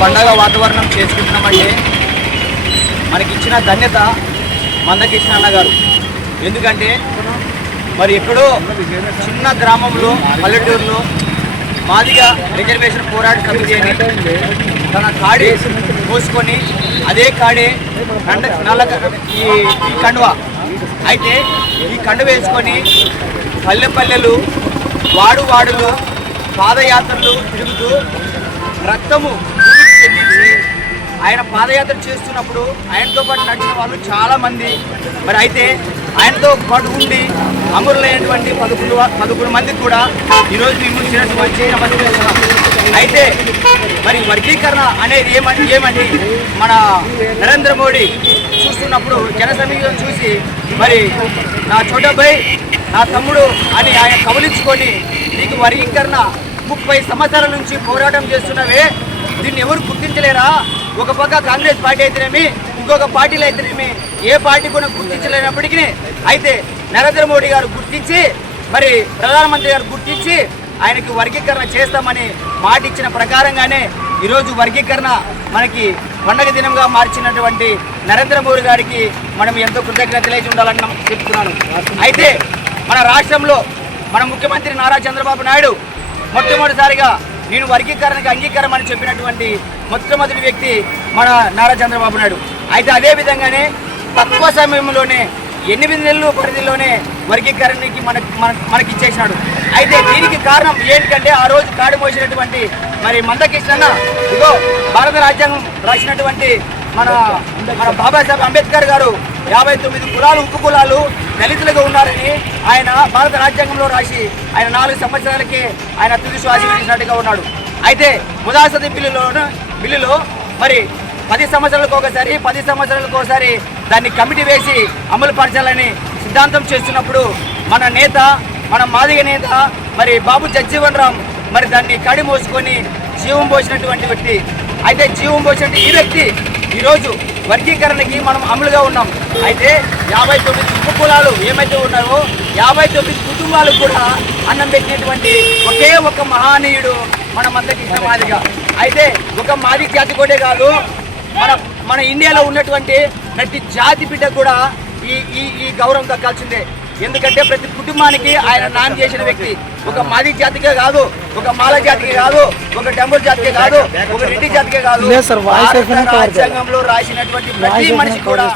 పండగ వాతావరణం చేసుకుంటున్నామంటే మనకి ఇచ్చిన ధన్యత మందకృష్ణ అన్నగారు. ఎందుకంటే మరి ఎక్కడో చిన్న గ్రామంలో పల్లెటూరులో మాదిగా రిజర్వేషన్ పోరాట కమిటీ అని తన కాడే పోసుకొని అదే కాడే కండ నల్ల ఈ ఈ కండువ. అయితే ఈ కండు వేసుకొని పల్లె పల్లెలు వాడు వాడులు పాదయాత్రలు తిరుగుతూ రక్తము భూమికి ఆయన పాదయాత్ర చేస్తున్నప్పుడు ఆయనతో పాటు నడిచిన వాళ్ళు చాలామంది. మరి అయితే ఆయనతో పాటు ఉండి అమరులైనటువంటి పదకొండు పదకొండు మంది కూడా ఈరోజు మేము శిరస్సు వచ్చి అయితే మరి వర్గీకరణ అనేది ఏమని ఏమని మన నరేంద్ర మోడీ చూస్తున్నప్పుడు జన సమీక్షం చూసి మరి నా చోటపై నా తమ్ముడు అని ఆయన కబలించుకొని నీకు వర్గీకరణ ముప్పై సంవత్సరాల నుంచి పోరాటం చేస్తున్నవే. దీన్ని ఎవరు గుర్తించలేరా? ఒక పక్క కాంగ్రెస్ పార్టీ అయితేనేమి ఇంకొక పార్టీలు అయితేనేమి ఏ పార్టీ కూడా గుర్తించలేనప్పటికీ అయితే నరేంద్ర మోడీ గారు గుర్తించి మరి ప్రధానమంత్రి గారు గుర్తించి ఆయనకి వర్గీకరణ చేస్తామని మాట ఇచ్చిన ప్రకారంగానే ఈరోజు వర్గీకరణ మనకి పండగ దినంగా మార్చినటువంటి నరేంద్ర మోడీ గారికి మనం ఎంతో కృతజ్ఞత తెలియజేసి ఉండాలని చెప్తున్నాను. అయితే మన రాష్ట్రంలో మన ముఖ్యమంత్రి నారా చంద్రబాబు నాయుడు మొట్టమొదటిసారిగా నేను వర్గీకరణకు అంగీకారం అని చెప్పినటువంటి మొట్టమొదటి వ్యక్తి మన నారా చంద్రబాబు నాయుడు. అయితే అదేవిధంగానే తక్కువ సమయంలోనే ఎనిమిది నెలలు పరిధిలోనే వర్గీకరణకి మన మన- మనకి ఇచ్చేసినాడు అయితే దీనికి కారణం ఏంటంటే ఆ రోజు కాడు మోసినటువంటి మరి మందకృష్ణన్న ఇగో భారత రాజ్యాంగం రాసినటువంటి మన మన బాబాసాహెబ్ అంబేద్కర్ గారు యాభై తొమ్మిది కులాలు ఉప్పు కులాలు దళితులుగా ఉన్నారని ఆయన భారత రాజ్యాంగంలో రాసి ఆయన నాలుగు సంవత్సరాలకే ఆయన తుది శ్వాస విడిచినట్టుగా ఉన్నాడు. అయితే ముదాసతి బిల్లులో బిల్లులో మరి పది సంవత్సరాలకు ఒకసారి పది సంవత్సరాలకు ఒకసారి దాన్ని కమిటీ వేసి అమలు పరచాలని సిద్ధాంతం చేస్తున్నప్పుడు మన నేత మన మాదిగ నేత మరి బాబు జగ్జీవన్ రామ్ మరి దాన్ని కడి మోసుకొని జీవం పోసినటువంటి వ్యక్తి. అయితే జీవం పోసినట్టు ఈ వ్యక్తి ఈరోజు వర్గీకరణకి మనం అమలుగా ఉన్నాం. అయితే యాభై తొమ్మిది ఉప కులాలు ఏమైతే ఉన్నారో యాభై తొమ్మిది కుటుంబాలకు కూడా అన్నం పెట్టినటువంటి ఒకే ఒక మహానీయుడు మనమందరికి మందకృష్ణ అయితే ఒక మాది జాతి కూడా కాదు మన మన ఇండియాలో ఉన్నటువంటి ప్రతి జాతి బిడ్డ కూడా ఈ ఈ ఈ గౌరవం దక్కాల్సిందే. ఎందుకంటే ప్రతి కుటుంబానికి ఆయన నాన్ చేసిన వ్యక్తి. ఒక మాది జాతికే కాదు ఒక మాల జాతికే కాదు ఒక డెంబుల్ జాతికే కాదు ఒక రెడ్డి జాతికే కాదు. రాజ్యాంగంలో రాసినటువంటి ప్రతి మనిషి కూడా